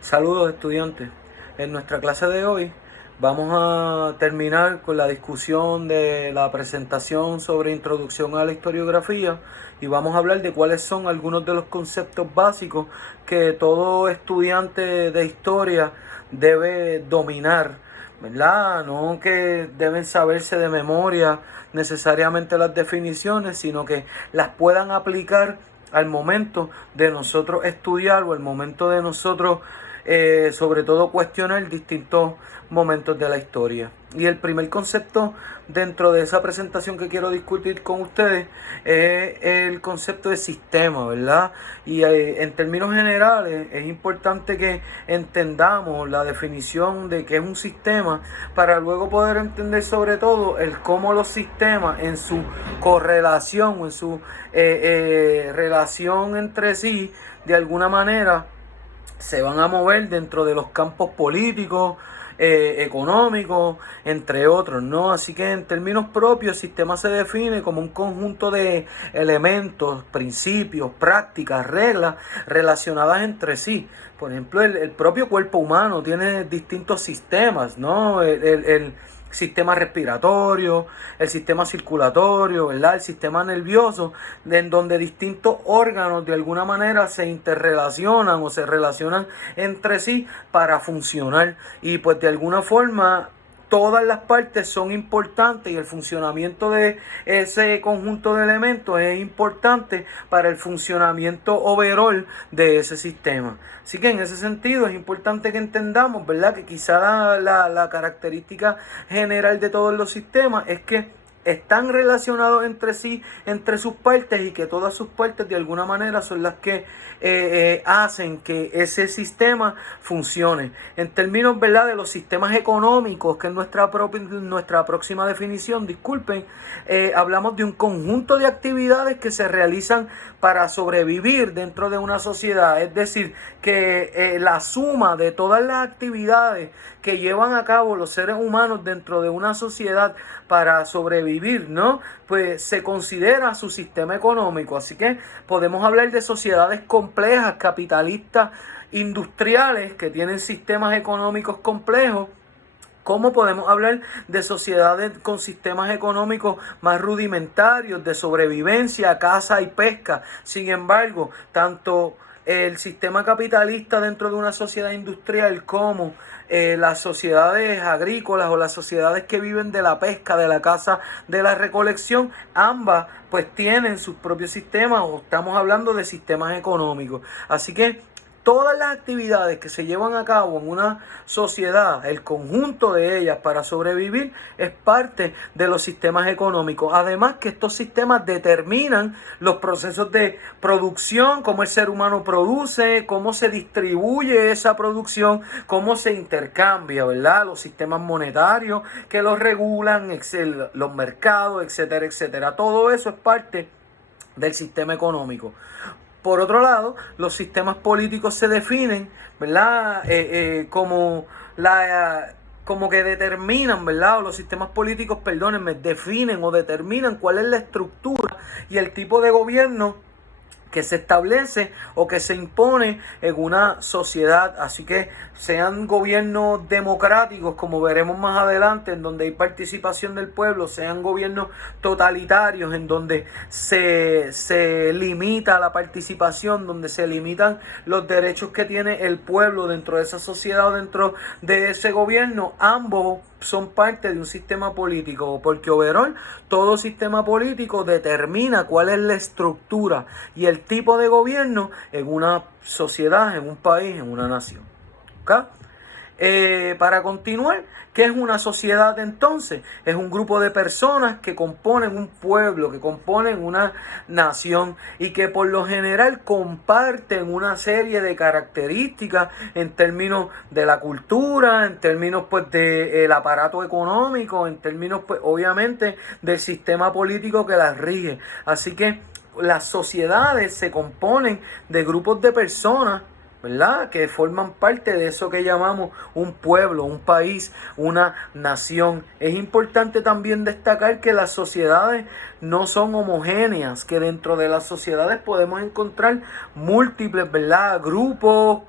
Saludos estudiantes. En nuestra clase de hoy vamos a terminar con la discusión de la presentación sobre introducción a la historiografía y vamos a hablar de cuáles son algunos de los conceptos básicos que todo estudiante de historia debe dominar, ¿verdad? No que deben saberse de memoria necesariamente las definiciones, sino que las puedan aplicar al momento de nosotros estudiar o al momento de nosotros sobre todo cuestionar distintos momentos de la historia. Y el primer concepto dentro de esa presentación que quiero discutir con ustedes es el concepto de sistema, ¿verdad? Y en términos generales es importante que entendamos la definición de qué es un sistema para luego poder entender sobre todo el cómo los sistemas en su correlación o en su relación entre sí de alguna manera se van a mover dentro de los campos políticos, económicos, entre otros, ¿no? Así que en términos propios, el sistema se define como un conjunto de elementos, principios, prácticas, reglas relacionadas entre sí. Por ejemplo, el propio cuerpo humano tiene distintos sistemas, ¿no? El sistema respiratorio, el sistema circulatorio, ¿verdad? El sistema nervioso, en donde distintos órganos de alguna manera se interrelacionan o se relacionan entre sí para funcionar. Y pues de alguna forma todas las partes son importantes y el funcionamiento de ese conjunto de elementos es importante para el funcionamiento overall de ese sistema. Así que en ese sentido es importante que entendamos, ¿verdad?, que quizá la característica general de todos los sistemas es que están relacionados entre sí, entre sus partes, y que todas sus partes de alguna manera son las que hacen que ese sistema funcione. En términos, ¿verdad?, de los sistemas económicos, que es nuestra próxima definición, disculpen, hablamos de un conjunto de actividades que se realizan para sobrevivir dentro de una sociedad. Es decir, que la suma de todas las actividades que llevan a cabo los seres humanos dentro de una sociedad para sobrevivir, ¿no?, pues se considera su sistema económico. Así que podemos hablar de sociedades complejas, capitalistas, industriales, que tienen sistemas económicos complejos. ¿Cómo podemos hablar de sociedades con sistemas económicos más rudimentarios, de sobrevivencia, caza y pesca? Sin embargo, tanto el sistema capitalista dentro de una sociedad industrial como las sociedades agrícolas o las sociedades que viven de la pesca, de la caza, de la recolección, ambas pues tienen sus propios sistemas, o estamos hablando de sistemas económicos. Así que todas las actividades que se llevan a cabo en una sociedad, el conjunto de ellas para sobrevivir, es parte de los sistemas económicos. Además que estos sistemas determinan los procesos de producción, cómo el ser humano produce, cómo se distribuye esa producción, cómo se intercambia, ¿verdad? Los sistemas monetarios que los regulan, los mercados, etcétera, etcétera. Todo eso es parte del sistema económico. Por otro lado, los sistemas políticos se definen, ¿verdad?, como que determinan, ¿verdad?, o los sistemas políticos, perdónenme, definen o determinan cuál es la estructura y el tipo de gobierno que se establece o que se impone en una sociedad. Así que sean gobiernos democráticos, como veremos más adelante, en donde hay participación del pueblo, sean gobiernos totalitarios, en donde se limita la participación, donde se limitan los derechos que tiene el pueblo dentro de esa sociedad o dentro de ese gobierno, ambos son parte de un sistema político, porque overall todo sistema político determina cuál es la estructura y el tipo de gobierno en una sociedad, en un país, en una nación. ¿Okay? Para continuar, ¿qué es una sociedad entonces? Es un grupo de personas que componen un pueblo, que componen una nación y que por lo general comparten una serie de características en términos de la cultura, en términos pues del aparato económico, en términos pues obviamente del sistema político que las rige. Así que las sociedades se componen de grupos de personas, ¿verdad?, que forman parte de eso que llamamos un pueblo, un país, una nación. Es importante también destacar que las sociedades no son homogéneas, que dentro de las sociedades podemos encontrar múltiples, ¿verdad?, grupos,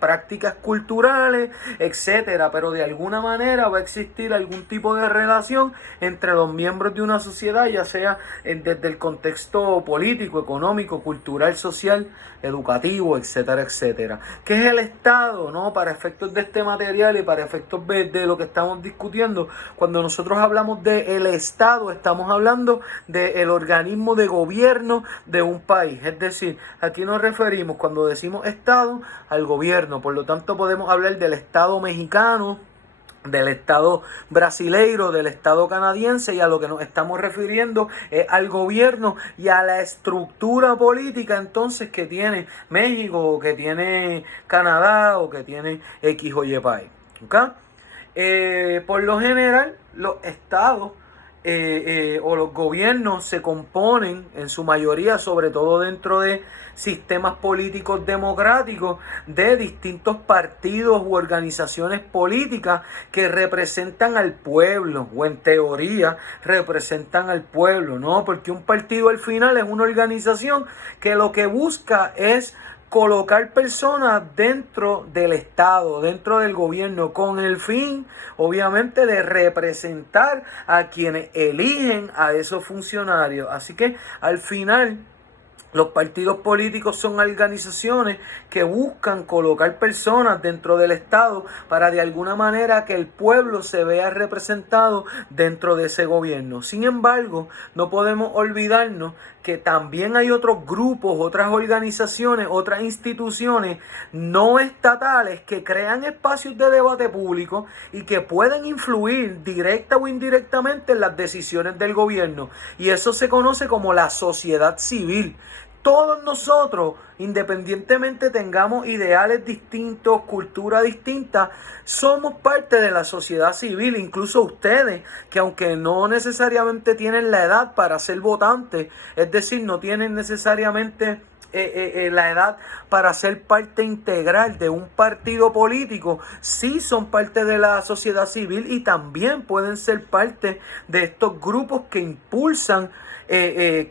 prácticas culturales, etcétera, pero de alguna manera va a existir algún tipo de relación entre los miembros de una sociedad, ya sea desde el contexto político, económico, cultural, social, educativo, etcétera, etcétera. ¿Qué es el Estado, no? Para efectos de este material y para efectos de lo que estamos discutiendo, cuando nosotros hablamos de el Estado, estamos hablando del organismo de gobierno de un país. Es decir, aquí nos referimos, cuando decimos Estado, al gobierno. Por lo tanto, podemos hablar del Estado mexicano, del Estado brasileiro, del Estado canadiense, y a lo que nos estamos refiriendo es al gobierno y a la estructura política entonces que tiene México, o que tiene Canadá, o que tiene X o Y país. ¿Okay? Por lo general, los estados o los gobiernos se componen en su mayoría, sobre todo dentro de sistemas políticos democráticos, de distintos partidos u organizaciones políticas que representan al pueblo, o en teoría representan al pueblo, ¿no? Porque un partido al final es una organización que lo que busca es colocar personas dentro del Estado, dentro del gobierno, con el fin, obviamente, de representar a quienes eligen a esos funcionarios. Así que al final, los partidos políticos son organizaciones que buscan colocar personas dentro del Estado para de alguna manera que el pueblo se vea representado dentro de ese gobierno. Sin embargo, no podemos olvidarnos que también hay otros grupos, otras organizaciones, otras instituciones no estatales que crean espacios de debate público y que pueden influir directa o indirectamente en las decisiones del gobierno. Y eso se conoce como la sociedad civil. Todos nosotros, independientemente tengamos ideales distintos, cultura distinta, somos parte de la sociedad civil. Incluso ustedes, que aunque no necesariamente tienen la edad para ser votantes, es decir, no tienen necesariamente la edad para ser parte integral de un partido político, sí son parte de la sociedad civil y también pueden ser parte de estos grupos que impulsan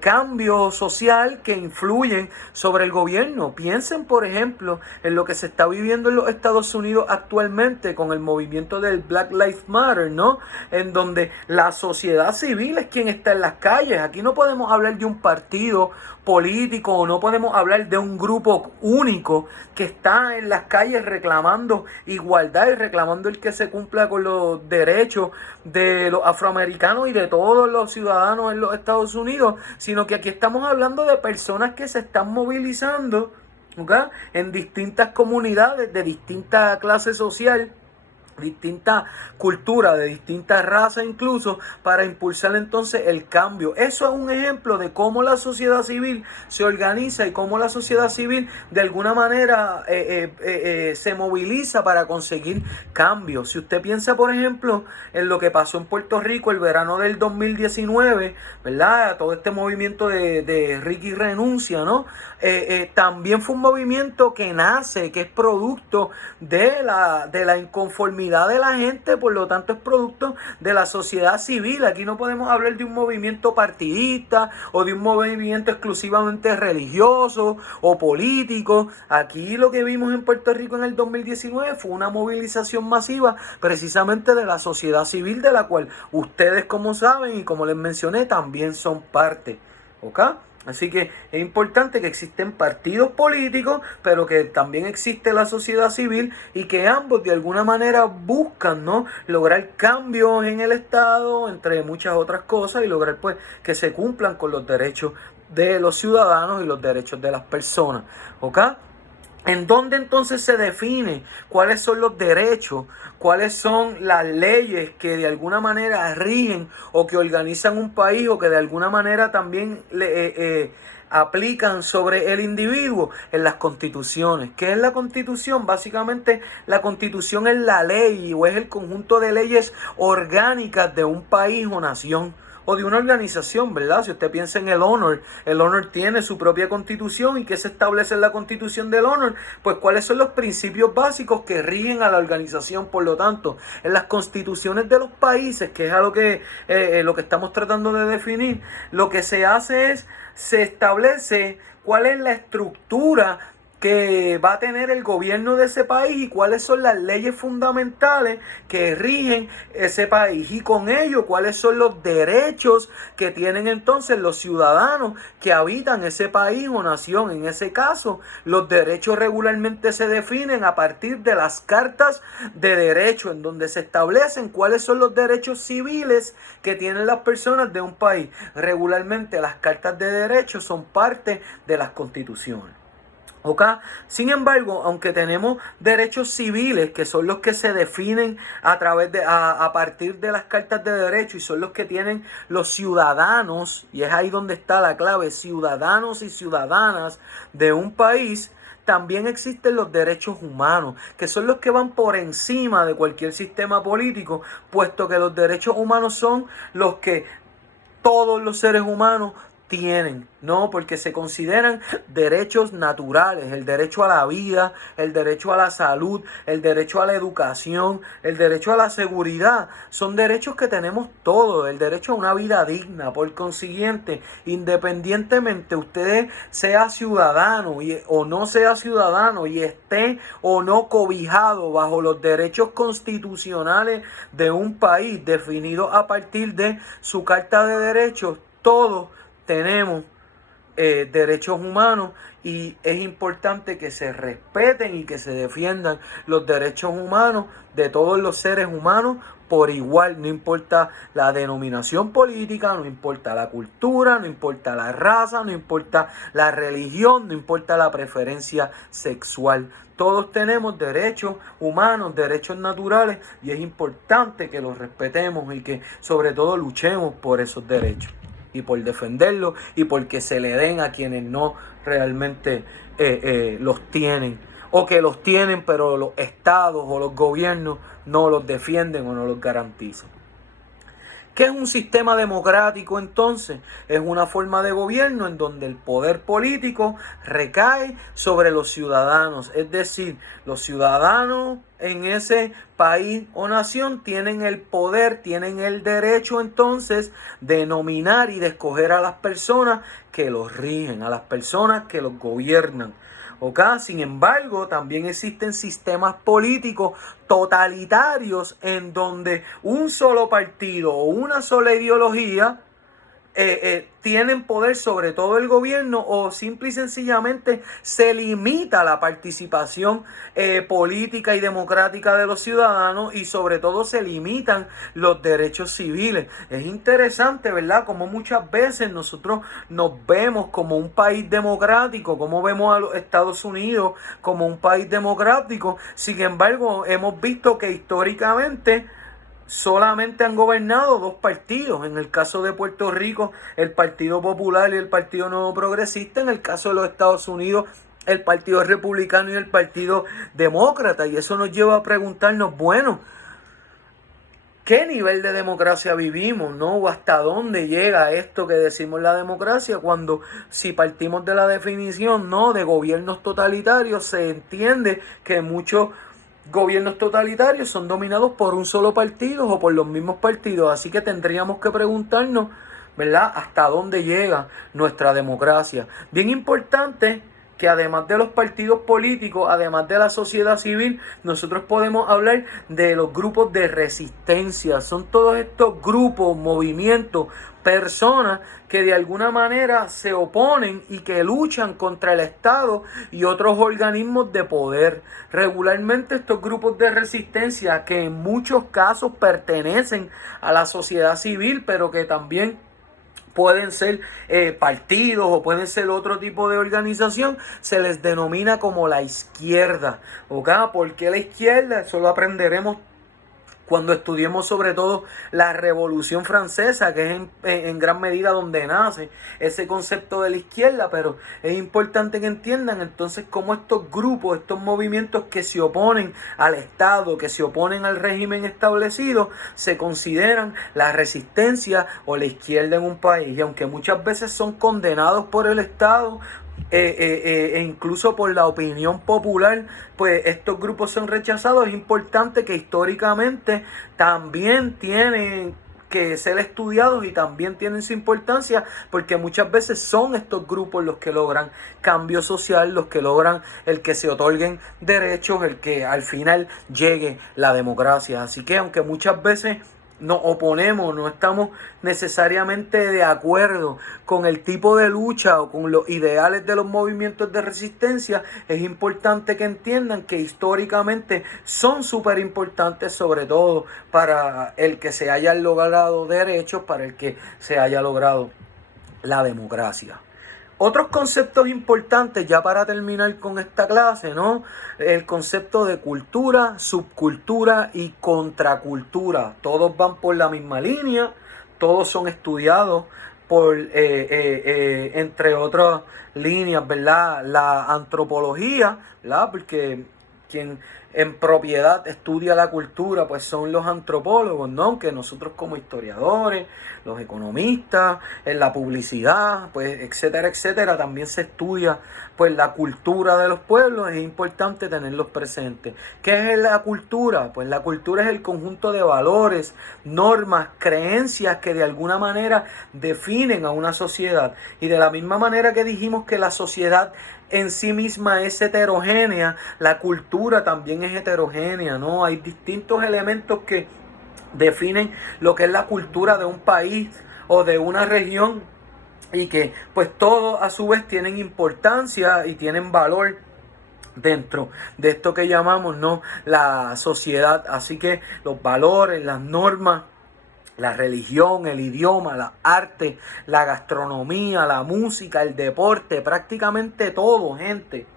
cambio social, que influyen sobre el gobierno. Piensen, por ejemplo, en lo que se está viviendo en los Estados Unidos actualmente con el movimiento del Black Lives Matter, ¿no? En donde la sociedad civil es quien está en las calles. Aquí no podemos hablar de un partido político, o no podemos hablar de un grupo único que está en las calles reclamando igualdad y reclamando el que se cumpla con los derechos de los afroamericanos y de todos los ciudadanos en los Estados Unidos, sino que aquí estamos hablando de personas que se están movilizando, ¿okay?, en distintas comunidades de distinta clase social, distintas culturas, de distintas razas incluso, para impulsar entonces el cambio. Eso es un ejemplo de cómo la sociedad civil se organiza y cómo la sociedad civil de alguna manera se moviliza para conseguir cambios. Si usted piensa, por ejemplo, en lo que pasó en Puerto Rico el verano del 2019, ¿verdad? Todo este movimiento de Ricky Renuncia, ¿no? También fue un movimiento que nace, que es producto de la inconformidad de la gente, por lo tanto es producto de la sociedad civil. Aquí no podemos hablar de un movimiento partidista o de un movimiento exclusivamente religioso o político. Aquí lo que vimos en Puerto Rico en el 2019 fue una movilización masiva precisamente de la sociedad civil, de la cual ustedes, como saben y como les mencioné, también son parte. ¿Ok? Así que es importante que existen partidos políticos, pero que también existe la sociedad civil y que ambos de alguna manera buscan, ¿no?, lograr cambios en el Estado, entre muchas otras cosas, y lograr pues que se cumplan con los derechos de los ciudadanos y los derechos de las personas. ¿Ok? ¿En dónde entonces se define cuáles son los derechos, cuáles son las leyes que de alguna manera rigen o que organizan un país o que de alguna manera también aplican sobre el individuo? En las constituciones. ¿Qué es la constitución? Básicamente la constitución es la ley o es el conjunto de leyes orgánicas de un país o nación. o de una organización, ¿verdad? Si usted piensa en el Honor tiene su propia constitución. ¿Y qué se establece en la constitución del Honor? Pues cuáles son los principios básicos que rigen a la organización. Por lo tanto, en las constituciones de los países, que es a lo que estamos tratando de definir, lo que se hace es, se establece cuál es la estructura que va a tener el gobierno de ese país y cuáles son las leyes fundamentales que rigen ese país, y con ello cuáles son los derechos que tienen entonces los ciudadanos que habitan ese país o nación. En ese caso, los derechos regularmente se definen a partir de las cartas de derecho, en donde se establecen cuáles son los derechos civiles que tienen las personas de un país. Regularmente las cartas de derecho son parte de las constituciones. ¿Okay? Sin embargo, aunque tenemos derechos civiles que son los que se definen a partir de las cartas de derecho y son los que tienen los ciudadanos, y es ahí donde está la clave, ciudadanos y ciudadanas de un país, también existen los derechos humanos, que son los que van por encima de cualquier sistema político, puesto que los derechos humanos son los que todos los seres humanos tienen, ¿no? Porque se consideran derechos naturales: el derecho a la vida, el derecho a la salud, el derecho a la educación, el derecho a la seguridad. Son derechos que tenemos todos, el derecho a una vida digna. Por consiguiente, independientemente usted sea ciudadano o no sea ciudadano y esté o no cobijado bajo los derechos constitucionales de un país definidos a partir de su Carta de Derechos, todos tenemos derechos humanos, y es importante que se respeten y que se defiendan los derechos humanos de todos los seres humanos por igual. No importa la denominación política, no importa la cultura, no importa la raza, no importa la religión, no importa la preferencia sexual. Todos tenemos derechos humanos, derechos naturales, y es importante que los respetemos y que sobre todo luchemos por esos derechos y por defenderlos y porque se le den a quienes no realmente los tienen, o que los tienen pero los estados o los gobiernos no los defienden o no los garantizan. ¿Qué es un sistema democrático entonces? Es una forma de gobierno en donde el poder político recae sobre los ciudadanos. Es decir, los ciudadanos en ese país o nación tienen el poder, tienen el derecho entonces de nominar y de escoger a las personas que los rigen, a las personas que los gobiernan. ¿Okay? Sin embargo, también existen sistemas políticos totalitarios en donde un solo partido o una sola ideología tienen poder sobre todo el gobierno, o simple y sencillamente se limita la participación política y democrática de los ciudadanos, y sobre todo se limitan los derechos civiles. Es interesante, ¿verdad?, como muchas veces nosotros nos vemos como un país democrático, como vemos a los Estados Unidos como un país democrático. Sin embargo, hemos visto que históricamente solamente han gobernado dos partidos. En el caso de Puerto Rico, el Partido Popular y el Partido Nuevo Progresista. En el caso de los Estados Unidos, el Partido Republicano y el Partido Demócrata. Y eso nos lleva a preguntarnos, bueno, ¿qué nivel de democracia vivimos, no? ¿O hasta dónde llega esto que decimos la democracia? Cuando, si partimos de la definición, ¿no?, de gobiernos totalitarios, se entiende que muchos gobiernos totalitarios son dominados por un solo partido o por los mismos partidos. Así que tendríamos que preguntarnos, ¿verdad?, hasta dónde llega nuestra democracia. Bien importante que además de los partidos políticos, además de la sociedad civil, nosotros podemos hablar de los grupos de resistencia. Son todos estos grupos, movimientos, personas que de alguna manera se oponen y que luchan contra el Estado y otros organismos de poder. Regularmente estos grupos de resistencia, que en muchos casos pertenecen a la sociedad civil, pero que también pueden ser partidos o pueden ser otro tipo de organización, se les denomina como la izquierda. ¿Ok? ¿Por qué la izquierda? Eso lo aprenderemos Cuando estudiemos sobre todo la Revolución Francesa, que es en gran medida donde nace ese concepto de la izquierda, pero es importante que entiendan entonces cómo estos grupos, estos movimientos que se oponen al Estado, que se oponen al régimen establecido, se consideran la resistencia o la izquierda en un país. Y aunque muchas veces son condenados por el Estado, e incluso por la opinión popular, pues estos grupos son rechazados. Es importante que históricamente también tienen que ser estudiados y también tienen su importancia, porque muchas veces son estos grupos los que logran cambio social, los que logran el que se otorguen derechos, el que al final llegue la democracia. Así que aunque muchas veces nos oponemos, no estamos necesariamente de acuerdo con el tipo de lucha o con los ideales de los movimientos de resistencia, es importante que entiendan que históricamente son súper importantes, sobre todo para el que se hayan logrado derechos, para el que se haya logrado la democracia. Otros conceptos importantes, ya para terminar con esta clase, ¿no? El concepto de cultura, subcultura y contracultura. Todos van por la misma línea, todos son estudiados por, entre otras líneas, ¿verdad? La antropología, ¿verdad? Porque quien en propiedad estudia la cultura, pues son los antropólogos, ¿no? Aunque nosotros como historiadores, los economistas, en la publicidad, pues etcétera, etcétera, también se estudia pues la cultura de los pueblos. Es importante tenerlos presentes. ¿Qué es la cultura? Pues la cultura es el conjunto de valores, normas, creencias que de alguna manera definen a una sociedad. Y de la misma manera que dijimos que la sociedad en sí misma es heterogénea, la cultura también es heterogénea, ¿no? Hay distintos elementos que definen lo que es la cultura de un país o de una región, y que pues todos a su vez tienen importancia y tienen valor dentro de esto que llamamos, ¿no?, la sociedad. Así que los valores, las normas, la religión, el idioma, la arte, la gastronomía, la música, el deporte, prácticamente todo, gente,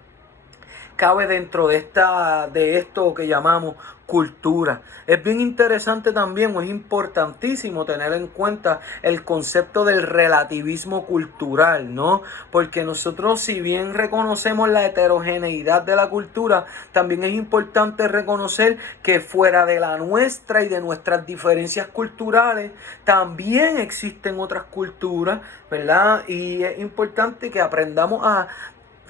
cabe dentro de esto que llamamos cultura. Es bien interesante también, o es importantísimo tener en cuenta el concepto del relativismo cultural, ¿no? Porque nosotros, si bien reconocemos la heterogeneidad de la cultura, también es importante reconocer que fuera de la nuestra y de nuestras diferencias culturales, también existen otras culturas, ¿verdad? Y es importante que aprendamos a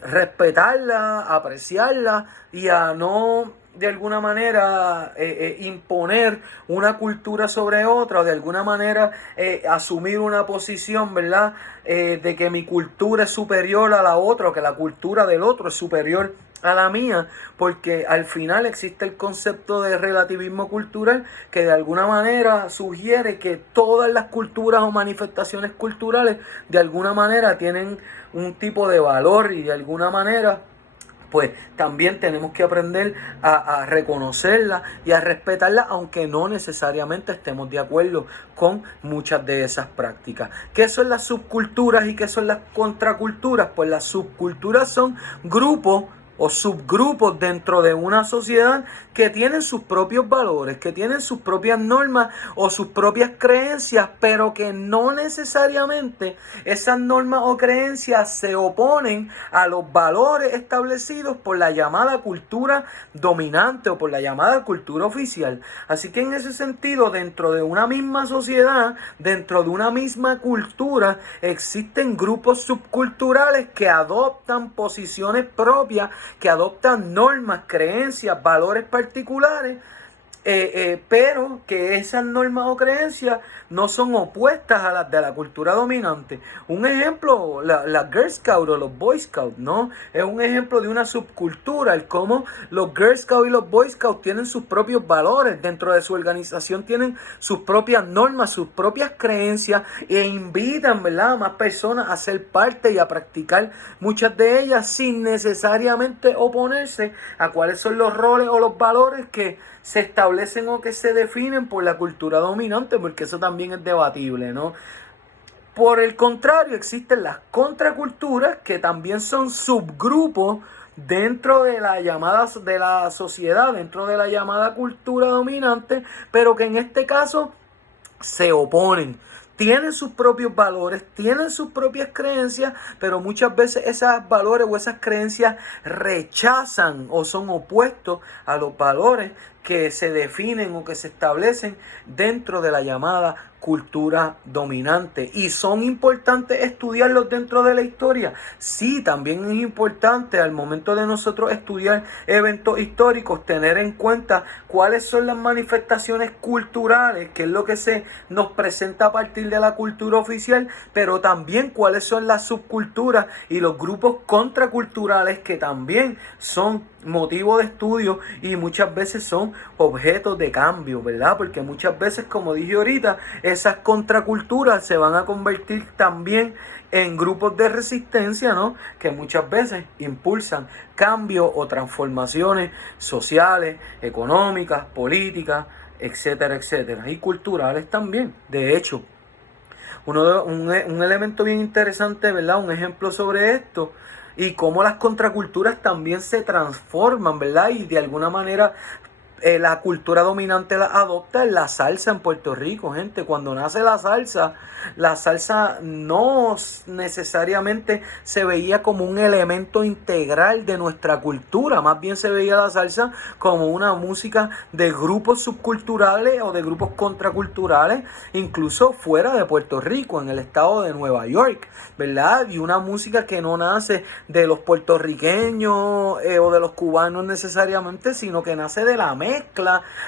respetarla, apreciarla y a no de alguna manera imponer una cultura sobre otra, o de alguna manera asumir una posición, ¿verdad? De que mi cultura es superior a la otra, o que la cultura del otro es superior a la mía, porque al final existe el concepto de relativismo cultural que de alguna manera sugiere que todas las culturas o manifestaciones culturales de alguna manera tienen un tipo de valor, y de alguna manera pues también tenemos que aprender a reconocerla y a respetarla, aunque no necesariamente estemos de acuerdo con muchas de esas prácticas. ¿Qué son las subculturas y qué son las contraculturas? Pues las subculturas son grupos o subgrupos dentro de una sociedad que tienen sus propios valores, que tienen sus propias normas o sus propias creencias, pero que no necesariamente esas normas o creencias se oponen a los valores establecidos por la llamada cultura dominante o por la llamada cultura oficial. Así que en ese sentido, dentro de una misma sociedad, dentro de una misma cultura, existen grupos subculturales que adoptan posiciones propias, que adoptan normas, creencias, valores particulares, pero que esas normas o creencias no son opuestas a las de la cultura dominante. Un ejemplo, la Girl Scout o los Boy Scouts, ¿no? Es un ejemplo de una subcultura, el cómo los Girl Scouts y los Boy Scouts tienen sus propios valores, dentro de su organización tienen sus propias normas, sus propias creencias, e invitan, ¿verdad?, a más personas a ser parte y a practicar muchas de ellas sin necesariamente oponerse a cuáles son los roles o los valores que se establecen o que se definen por la cultura dominante, porque eso también es debatible, ¿no? Por el contrario, existen las contraculturas, que también son subgrupos dentro de la llamada de la sociedad, dentro de la llamada cultura dominante, pero que en este caso se oponen. Tienen sus propios valores, tienen sus propias creencias, pero muchas veces esos valores o esas creencias rechazan o son opuestos a los valores que se definen o que se establecen dentro de la llamada cultura dominante. ¿Y son importantes estudiarlos dentro de la historia? Sí, también es importante al momento de nosotros estudiar eventos históricos tener en cuenta cuáles son las manifestaciones culturales, que es lo que se nos presenta a partir de la cultura oficial, pero también cuáles son las subculturas y los grupos contraculturales que también son motivo de estudio y muchas veces son objetos de cambio, ¿verdad? Porque muchas veces, como dije ahorita, esas contraculturas se van a convertir también en grupos de resistencia, ¿no? Que muchas veces impulsan cambios o transformaciones sociales, económicas, políticas, etcétera, etcétera, y culturales también. De hecho, un elemento bien interesante, ¿verdad? Un ejemplo sobre esto y cómo las contraculturas también se transforman, ¿verdad? Y de alguna manera la cultura dominante la adopta en la salsa en Puerto Rico, gente. Cuando nace la salsa no necesariamente se veía como un elemento integral de nuestra cultura, más bien se veía la salsa como una música de grupos subculturales o de grupos contraculturales, incluso fuera de Puerto Rico, en el estado de Nueva York, ¿verdad? Y una música que no nace de los puertorriqueños o de los cubanos necesariamente, sino que nace de la mezcla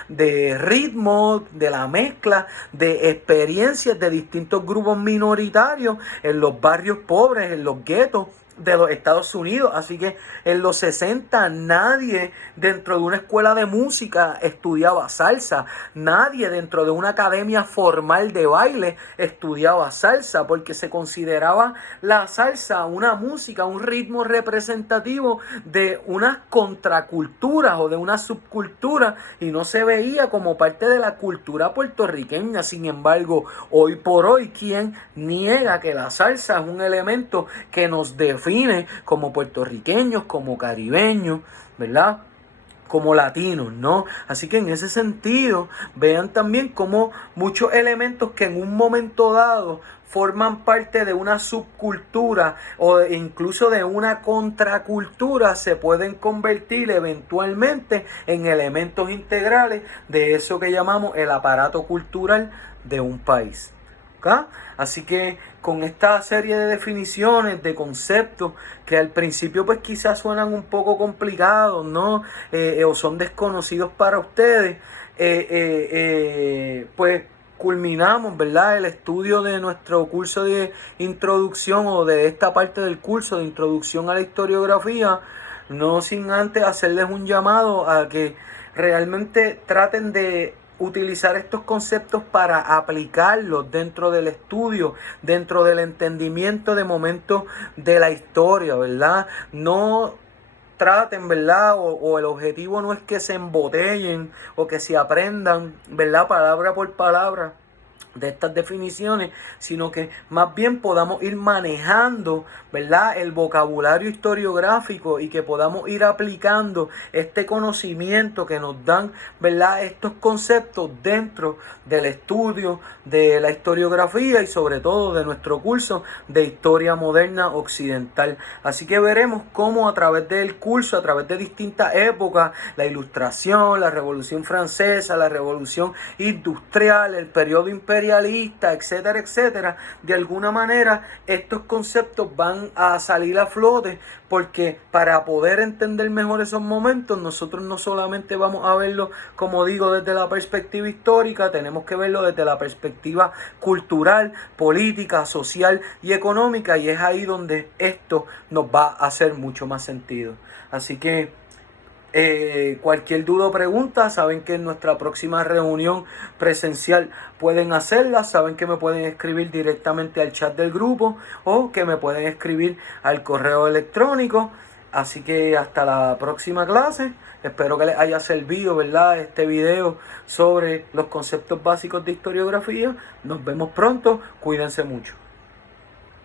de ritmos, de la mezcla de experiencias de distintos grupos minoritarios en los barrios pobres, en los guetos de los Estados Unidos. Así que en los 60 nadie dentro de una escuela de música estudiaba salsa, nadie dentro de una academia formal de baile estudiaba salsa, porque se consideraba la salsa una música, un ritmo representativo de unas contraculturas o de una subcultura, y no se veía como parte de la cultura puertorriqueña. Sin embargo, hoy por hoy, ¿quién niega que la salsa es un elemento que nos define como puertorriqueños, como caribeños, ¿verdad? Como latinos, ¿no? Así que en ese sentido, vean también cómo muchos elementos que en un momento dado forman parte de una subcultura o incluso de una contracultura se pueden convertir eventualmente en elementos integrales de eso que llamamos el aparato cultural de un país. ¿Okay? Así que con esta serie de definiciones, de conceptos que al principio pues quizás suenan un poco complicados, ¿no? O son desconocidos para ustedes, pues culminamos, ¿verdad? El estudio de nuestro curso de introducción o de esta parte del curso de introducción a la historiografía, no sin antes hacerles un llamado a que realmente traten de utilizar estos conceptos para aplicarlos dentro del estudio, dentro del entendimiento de momentos de la historia, ¿verdad? No traten, ¿verdad? O el objetivo no es que se embotellen o que se aprendan, ¿verdad? Palabra por palabra de estas definiciones, sino que más bien podamos ir manejando, ¿verdad?, el vocabulario historiográfico y que podamos ir aplicando este conocimiento que nos dan, ¿verdad?, estos conceptos dentro del estudio de la historiografía y sobre todo de nuestro curso de Historia Moderna Occidental. Así que veremos cómo a través del curso, a través de distintas épocas, la Ilustración, la Revolución Francesa, la Revolución Industrial, el periodo imperial, etcétera, etcétera, de alguna manera estos conceptos van a salir a flote, porque para poder entender mejor esos momentos nosotros no solamente vamos a verlo, como digo, desde la perspectiva histórica, tenemos que verlo desde la perspectiva cultural, política, social y económica, y es ahí donde esto nos va a hacer mucho más sentido. Así que cualquier duda o pregunta, saben que en nuestra próxima reunión presencial pueden hacerla, saben que me pueden escribir directamente al chat del grupo o que me pueden escribir al correo electrónico. Así que hasta la próxima clase, espero que les haya servido, ¿verdad?, este video sobre los conceptos básicos de historiografía. Nos vemos pronto, cuídense mucho.